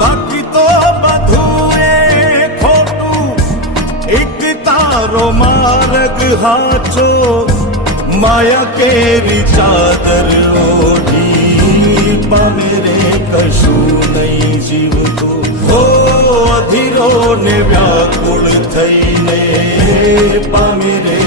બાકી તો બધું એ ખોટું, એક તારો માર્ગ હાચો, માયા કેરી ચાદર ઓઢી પામે રે કશું નહીં જીવતું. હો અધીરો ને વ્યાકુળ થઈને પામે રે